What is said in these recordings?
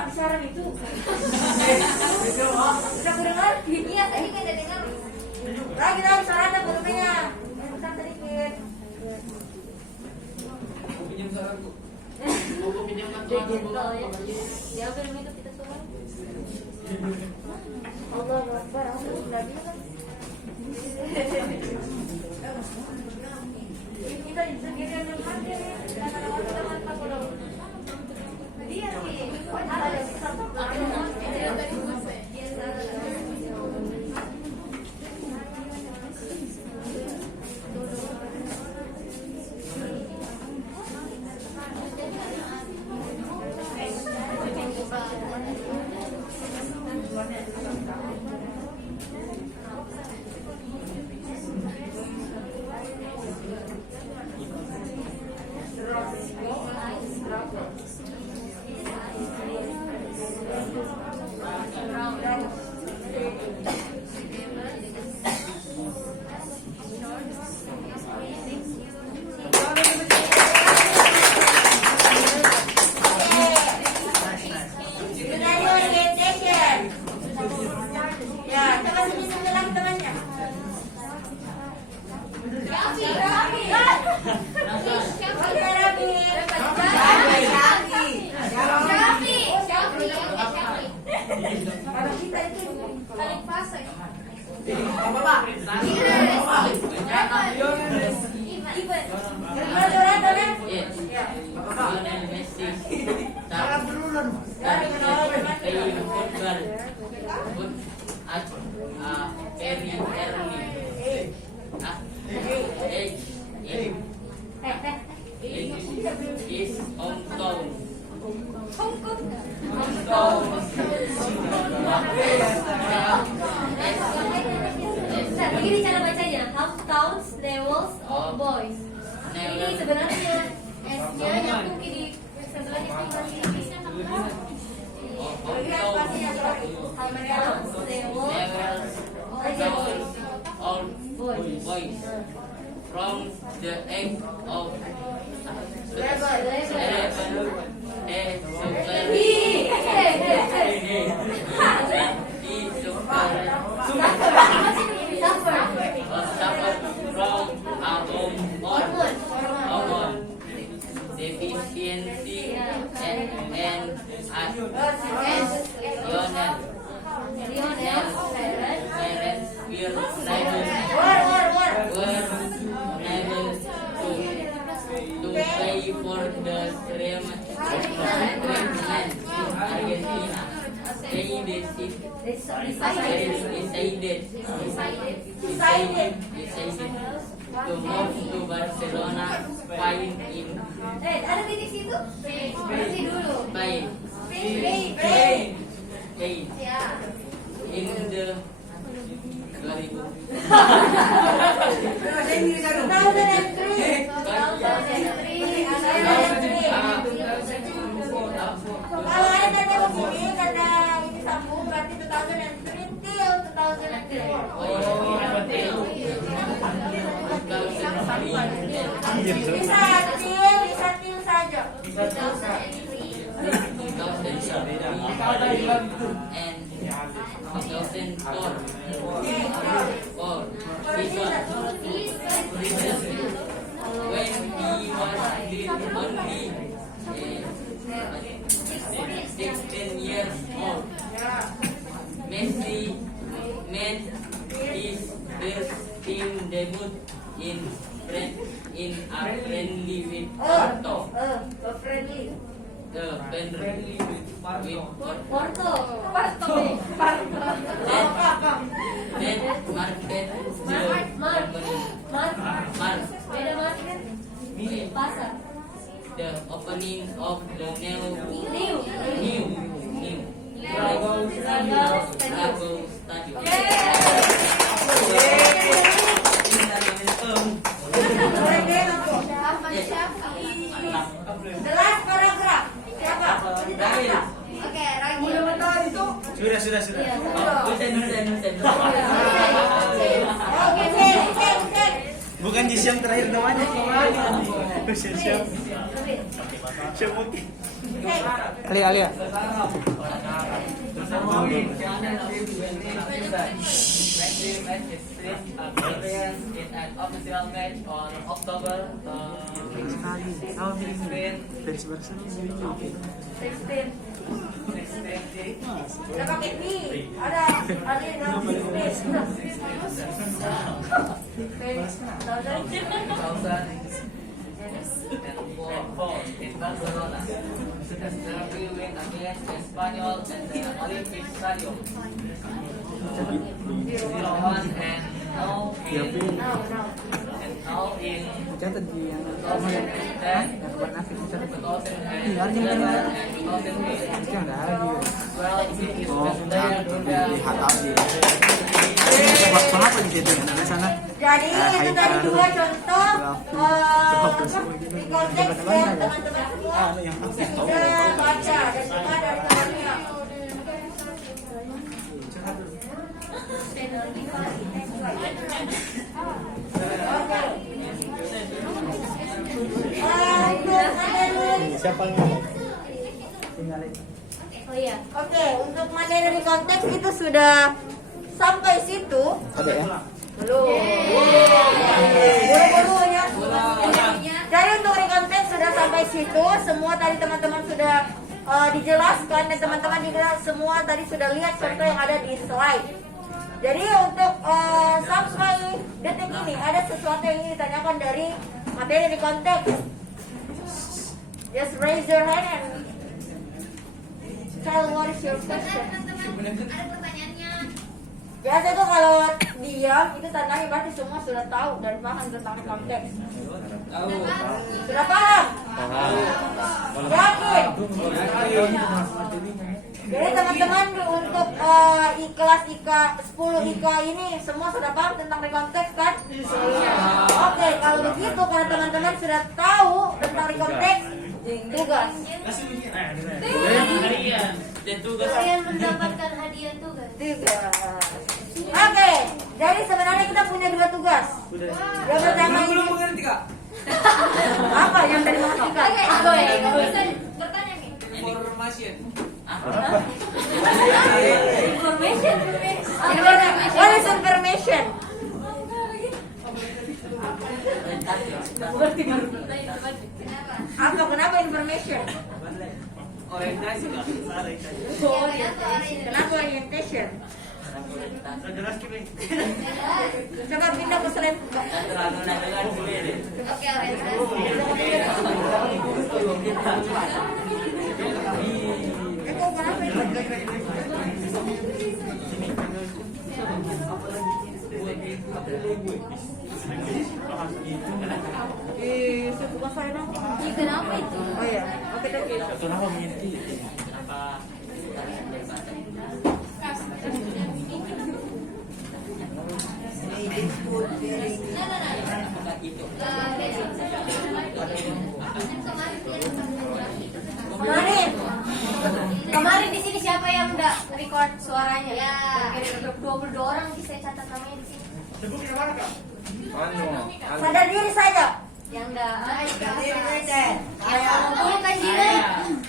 Pak bisaran itu. Sudah mendengar? Iya, tadi kan udah dengar. Lagi saran ada volumenya. Besar sedikit. Pinjam saranku. Mau pinjamkan Ya, film itu kita semua. Allah Akbar, aku sudah bilang. Kita sendiri yang mandi, karena waktu teman Pak Bodo. Dia sih, ada satu begini cara bacanya. How counts levels of boys. Ini sebenarnya S-nya nyambung di sebelahnya ini. all boys from the age of 11 deficiency and parents to pay for the treatment in Argentina. They decided to move to Barcelona. Find in ada titik situ? Berhenti dulu. Spain. Ya. In the 2000. 2003. Kalau ada tanda begini, tanda ini sambung berarti 2003 till 2004. Bisa til saja. And 2004. When he was only 16 years old, Messi made his first team debut in a friendly with Porto. Friendly with Porto. Then market the opening of the new Lago Stadium. The last paragraph. Siapa? Oke, Ragi. Sudah. Oke, cek. Bukan Jisyam terakhir namanya. Siap. Siap mungkin. Alia. In an official match on October 16. Udah pakai V. Ada yang dalam space. In Barcelona, Serbia win against Espanyol at the Olympic Stadium. 0-1 and now in Catat dia. 2010, Iya, Argentina. 2008. Kan ada lagi. Well, he is Oh, the player lihat aja. Kenapa di situ ya? Di sana. Jadi itu tadi dua contoh di konteks yang teman-teman semua sudah baca dan juga dari temannya. Oke. Untuk materi. Siapa yang ngomong? Oh iya. Oke, untuk materi di konteks itu sudah sampai situ. Ada ya? Belum. Buru-buru ya. Jadi untuk rekonteks sudah sampai situ. Semua tadi teman-teman sudah dijelaskan dan teman-teman juga semua tadi sudah lihat contoh yang ada di slide. Jadi untuk sampai detik ini ada sesuatu yang ingin ditanyakan dari materi rekonteks. Just raise your hand and tell what is your question. Biasa tuh kalau diam itu tandanya berarti semua sudah tahu dan paham tentang konteks. Sudah paham? Yakin? Jadi teman-teman untuk kelas IKA 10 IKA ini semua sudah paham tentang konteks kan? Oke, kalau begitu kalau teman-teman sudah tahu tentang konteks, tugas. Kalian mendapatkan hadiah tugas. Oke, jadi sebenarnya kita punya dua tugas. Yang pertama ini. Apa yang tadi mengerti? Oke, nggak bisa bertanya nih. Information. What is information? Apa? Kenapa information? Orientasi nggak? Kenapa orientation? Jelas kita. Coba pindah ke slide. Oke, bukan saya dong. Kenapa itu? Oh ya, oke oke. Kenapa mengintip? Kemarin di sini siapa yang udah record suaranya? Ya. 22 orang bisa catat namanya di sini. Sadar diri saja. Yang enggak yang mengumpulkan diri,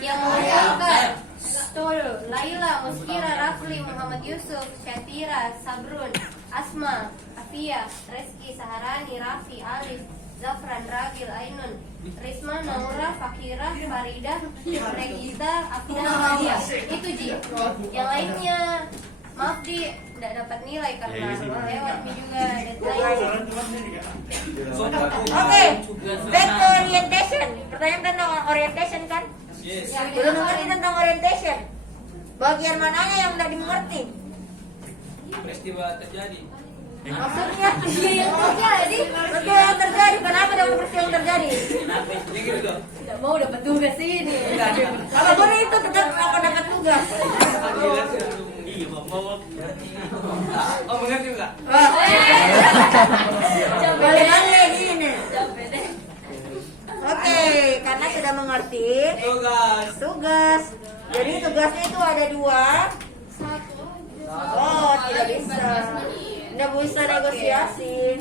yang mengumpulkan Tul, Laila, Muskira, Rafli, Muhammad Yusuf, Syafira, Sabrun, Asma, Afia, Reski, Saharani, Rafi, Alif, Zafran, Ragil, Ainun, Risma, Naura, Fakira, Farida, Regita, Afida, Nadia. Itu Ji. Yang lainnya maaf Di, tidak dapat nilai karena lewat Di juga deadline. Oke, back to orientation. Pertanyaan tentang orientation kan? Yes. Belum mengerti tentang orientation. Bagian mananya yang tidak dimengerti? Peristiwa terjadi. Maksudnya yang terjadi? Betul yang terjadi. Kenapa dengan peristiwa yang terjadi? Ini gitu. Tidak mau dapat tugas ini. Kalau boleh itu tetap akan dapat tugas. Oh, mengerti enggak? Boleh gini. Oke, karena sudah mengerti. Tugas. Jadi tugasnya itu ada dua. Oh, tidak bisa. Tidak bisa negosiasi.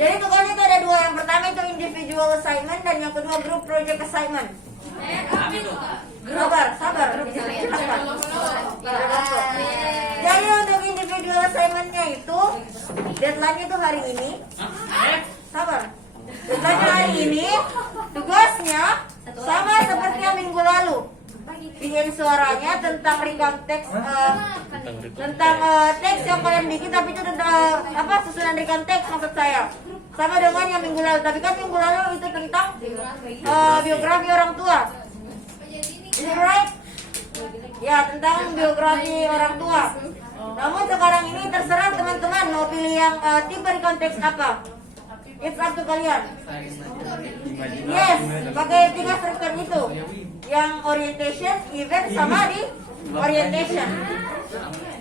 Jadi tugasnya itu ada dua. Yang pertama itu individual assignment dan yang kedua group project assignment. Sabar. Jadi untuk individual assignment-nya itu deadline-nya itu hari ini. Sabar. Deadline-nya hari ini. Tugasnya sama seperti yang minggu lalu. Bikin suaranya tentang recount teks tentang teks yang kalian bikin, tapi itu tentang susunan recount teks maksud saya. Sama dengan yang minggu lalu, tapi kan minggu lalu itu tentang biografi orang tua. Is it right? Ya, tentang biografi orang tua. Namun sekarang ini terserah teman-teman mau pilih yang tipe recount teks apa. It's up to kalian. Yes, pakai 3 struktur itu. Yang orientation, event, sama di orientation.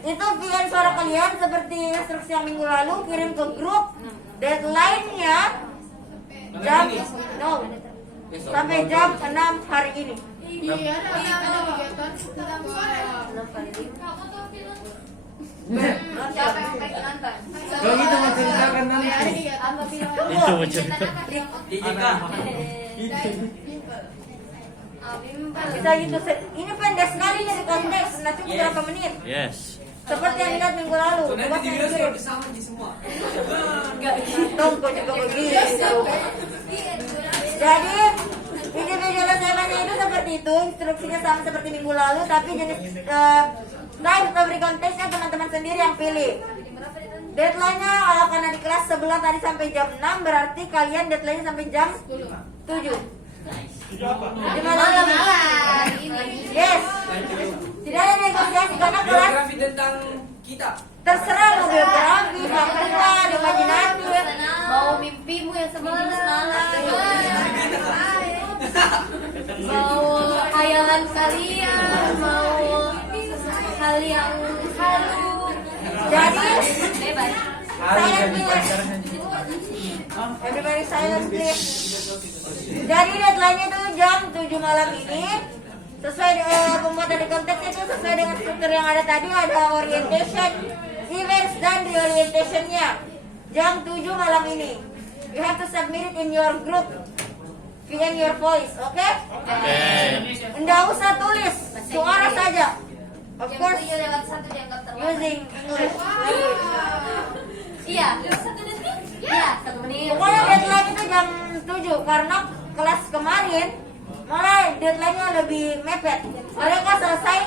Itu pilihan suara kalian seperti instruksi yang minggu lalu, kirim ke grup. Deadline-nya sampai jam 6 hari ini. Kalau gitu menceritakan nanti. Itu menceritakan. Bisa gitu. Ini pendek sekali dari konteks, nanti berapa menit. Yes. Seperti yang lihat minggu lalu. Nanti di video sudah sama di semua. Tunggu juga begitu. Jadi individual assignment-nya itu seperti itu, instruksinya sama seperti minggu lalu, tapi jenis time of context-nya teman-teman sendiri yang pilih. Deadline-nya karena di kelas sebelah tadi sampai jam 6, berarti kalian deadline-nya sampai jam 7. Di malam. Yes. Tidak ada negosiasi karena kelas Biografi tentang kita. terserah mau biografi, fakta, imajinatif, Mau mimpimu yang semalam mau khayalan kalian, mau hal yang halu. jadi Bebas. silent please. Everybody silent please. Jadi deadline-nya itu jam 7 malam ini. Sesuai pembuatan di konteks itu sesuai dengan struktur yang ada tadi, ada orientation, events, dan reorientation-nya. Jam 7 malam ini. You have to submit it in your group, in your voice, oke? Nggak usah tulis, suara saja. Of course, lewat 1 dianggap terlambat. using English language. Iya. 1 menit. Pokoknya deadline itu jam 7 karena kelas kemarin malah deadline-nya lebih mepet. Mereka selesai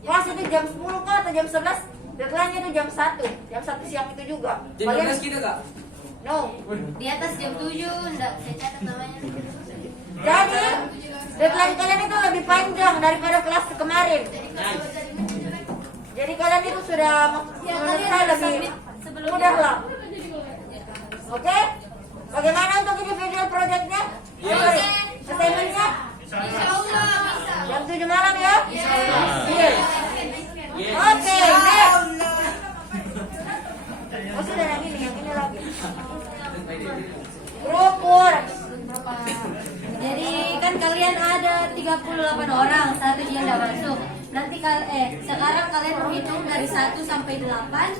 kelas itu jam 10 kah atau jam 11, deadline-nya itu jam 1. Jam 1 siang itu juga. Jam 12 kita kak. No. Di atas jam 7 enggak saya catat namanya. Jadi deadline kalian itu lebih panjang daripada kelas kemarin. Jadi kalian itu sudah menurut saya lebih mudah lah. Oke? Bagaimana untuk individual project-nya? Assignment-nya? Jam 7 malam ya? Yes. Oke, next. Oh sudah yang ini lagi. Group work. Jadi kan kalian ada 38 orang, 1 dia nggak masuk. Nanti sekarang kalian menghitung dari 1 sampai 8.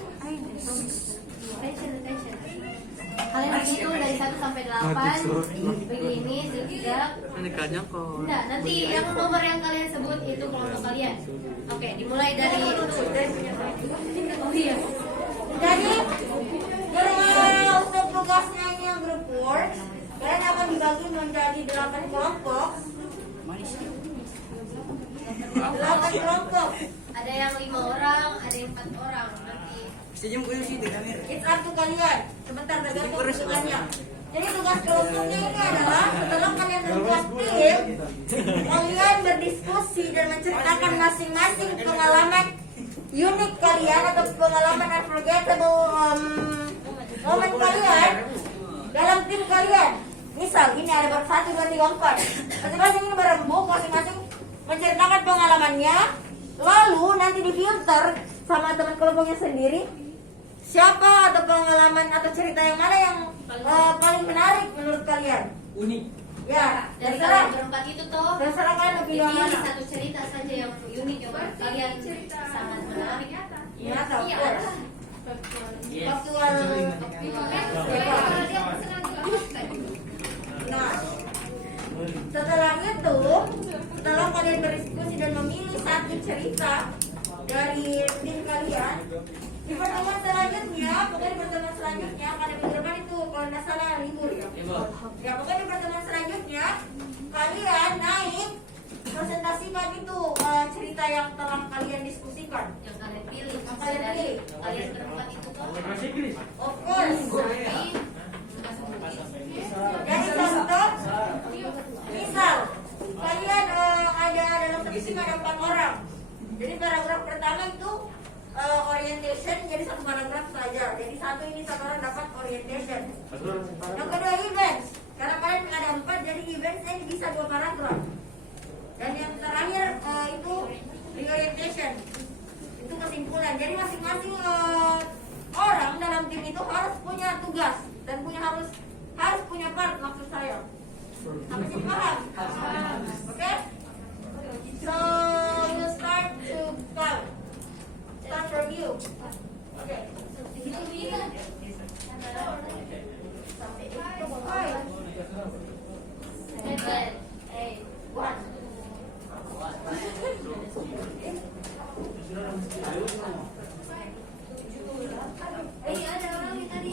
Kalian menghitung dari 1 sampai 8. Begini, zigzag. Enggak, nanti yang nomor yang kalian sebut itu kelompok kalian. Oke, dimulai dari oh iya. Jadi untuk tugasnya ini yang group work, kalian akan dibagi menjadi 8 kelompok. 8 kelompok. Ada yang 5 orang, ada yang 4 orang. Nanti It's up to kalian. Sebentar tergantung tugasnya. Jadi tugas kelompoknya ini adalah setelah kalian membuat tim, kalian berdiskusi dan menceritakan masing-masing pengalaman unik kalian atau pengalaman unforgettable momen kalian dalam tim kalian. Misal ini ada 1, 2, 3, 4. Masing-masing ini berembuk, masing-masing menceritakan pengalamannya. Lalu nanti difilter sama teman kelompoknya sendiri. Siapa atau pengalaman atau cerita yang mana yang paling menarik menurut kalian? Unik. Ya, dari terserah. kalian berempat itu toh. Terserah kalian lebih Ini mana. satu cerita saja yang unik yang menurut kalian sangat menarik. Ya, tahu. Yes. Faktual. Nah, setelah itu setelah kalian berdiskusi dan memilih satu cerita dari tim kalian, di pertemuan selanjutnya, pokoknya di pertemuan selanjutnya, karena minggu depan itu kalau nggak salah libur ya. Ya pokoknya di pertemuan selanjutnya kalian naik presentasikan itu cerita yang telah kalian diskusikan. Yang kalian pilih. Yang kalian pilih. Kalian berempat itu kan. Of course. Jadi contoh, misal kalian ada dalam sesi ada 4 orang. Jadi paragraf pertama itu orientation, jadi satu paragraf saja. Jadi satu orang dapat orientation. Yang kedua events, karena kalian ada 4, jadi eventsnya ini bisa 2 paragraf. Dan yang terakhir itu reorientation, itu kesimpulan. Jadi masing-masing orang dalam tim itu harus punya tugas dan harus punya part, maksud saya. Sampai sini paham? Oke? So we'll start to count. Start from you. Oke. Sampai 7, 8, 1. ada orang nih tadi.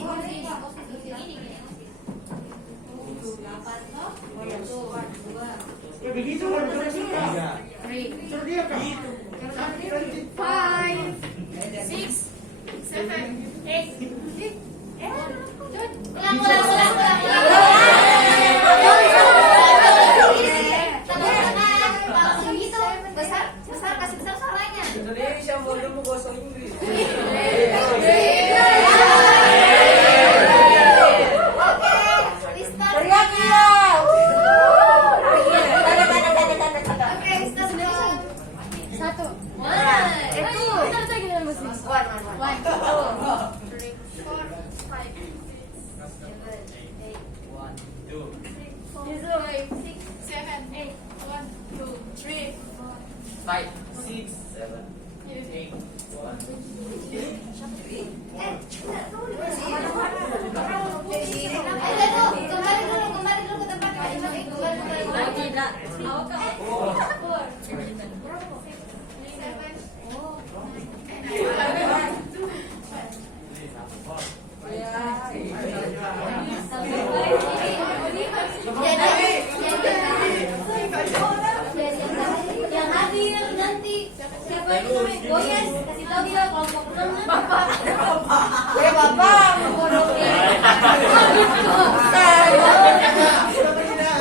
Ya begitu kan terserah. 5, 6, 7, 8. Besar kasih besar salahnya. Indonesia mau gosok Inggris. Teriak ya. Satu. Five, six, seven, eight, one. Kembali dulu ke tempat Tidak. yang hadir nanti siapa yang namanya? Oh yes, kasih tahu dia kelompok 6 Bapak. Bapak.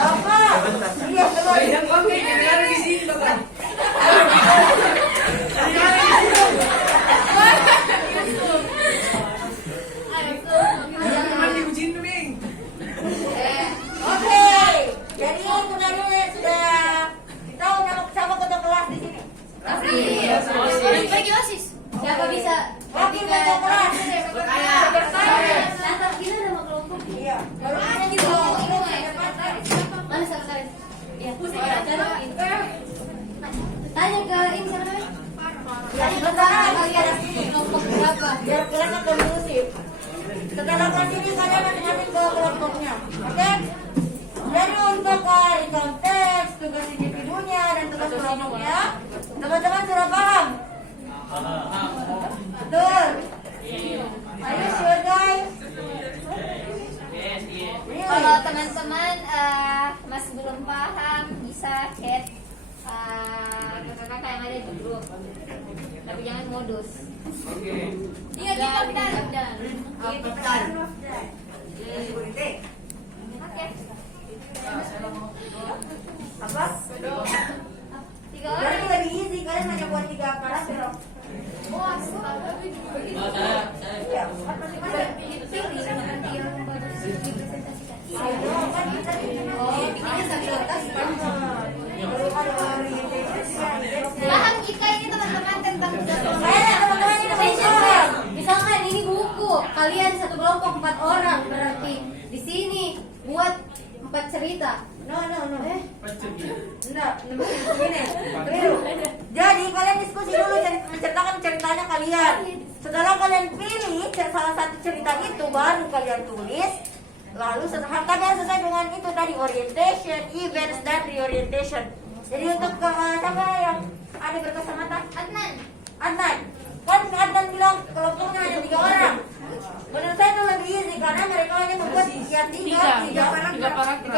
Bapak. Iya, betul. Yang kami ada di sini, Bapak. Jangan diujiin tuh, Bing. Oke. Jadi itu tadi sudah kita udah sama ketua kelas di sini. Bagi OSIS. Siapa bisa? Wakil ketua kelas. Nanti kita nama kelompok. Iya. Baru kita gitu. Mana sekretaris? Ya, tanya ke ini siapa namanya? Ya, sebentar kalian di sini. Kelompok berapa? Biar kelihatan kondusif. Setelah kelas ini kalian masing-masing ke kelompoknya. Oke? Jadi untuk recount teks, tugas individunya dan tugas kelompoknya, teman-teman sudah paham? Betul? Are you sure guys? Yes, yes. Really? Kalau teman-teman masih belum paham, bisa chat kakak-kakak yang ada di grup. Tapi jangan modus. Oke. Ingat di kapten. Oke. Apa? 3 orang. Berarti lebih easy, kalian hanya buat 3 paragraf. Oh, saya. Iya. pilih nanti yang bagus dipresentasikan. Ayo, kan kita ini Oh, bikinnya satu kertas. baru ada orientation. Paham jika ini teman-teman tentang tugas kelompok. Saya teman-teman ini paham. Misalkan ini buku, kalian satu kelompok 4 orang, berarti di sini buat 4 cerita. No. Enggak. Enggak, begini. Keliru. Jadi kalian diskusi dulu menceritakan ceritanya kalian. Setelah kalian pilih salah satu cerita itu baru kalian tulis. Lalu setelah kalian selesai dengan itu tadi orientation, events dan reorientation. Jadi untuk siapa yang ada berkacamata? Adnan. Adnan. Kan Adnan bilang kelompoknya hanya 3 orang. Menurut saya itu lebih easy karena mereka hanya membuat yang tiga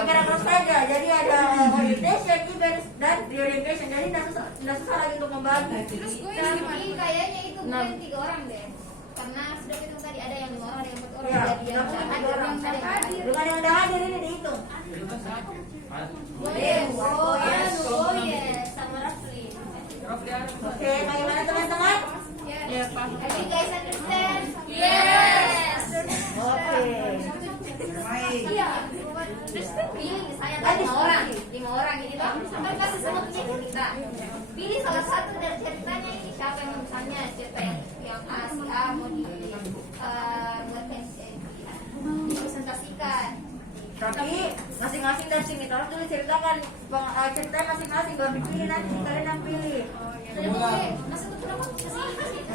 paragraf saja. Jadi ada orientation, events, dan reorientation. Jadi tidak susah lagi untuk membagi. Tapi kayaknya itu bukan 3 orang deh. Karena sudah hitung tadi ada yang 5 orang, ada yang 4 orang, Ya, jadi yang tidak mungkin 3 orang. ada yang hadir. Dengan yang udah hadir ini dihitung. Oh yes, sama Rafli. Oke, bagaimana teman-teman? Yes. Have you guys understand? Yes. Oke. Iya. Pilih saya ada 5 orang ini toh. Sampai kasih sebutnya ke kita. Pilih salah satu dari ceritanya ini siapa yang misalnya cerita yang A si A mau dipresentasikan. Tapi masing-masing dari sini tolong dulu ceritakan ceritanya masing-masing baru dipilih nanti kalian yang pilih. Jadi boleh masuk ke berapa?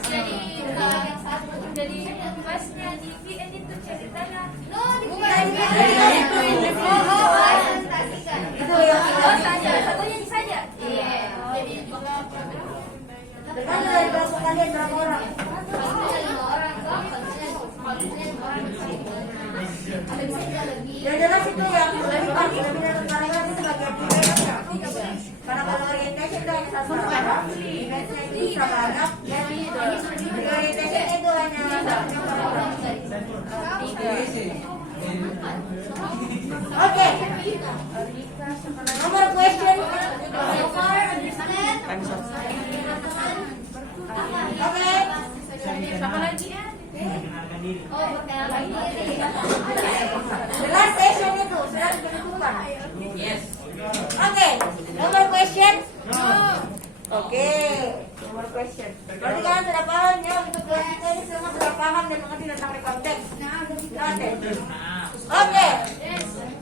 Jadi yang satu jadi pasnya di VN itu ceritanya. No, di VN presentasikan. Itu yang saja, satunya ini saja. Iya. Jadi tergantung dari kelompok kalian berapa orang. kalau 5 orang kok, kalau 5 orang ada bisa lebih. Yang jelas itu yang lebih pasti lebih dari paling itu sebagai event. Karena kalau orientation itu hanya satu paragraf, eventnya itu bisa banyak. Dan orientation itu hanya satu paragraf. Oke. Nomor question. Oke. Siapa lagi? Oh, perkenalan diri. The last session itu sudah ditentukan. Yes. Oke, nomor question. Oke, nomor question. Berarti kalian sudah paham ya untuk kelas kita ini semua sudah paham dan mengerti tentang rekonteks. Oke.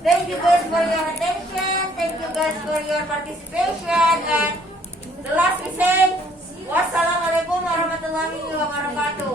Thank you guys for your attention. Thank you guys for your participation. And the last we say, wassalamualaikum warahmatullahi wabarakatuh.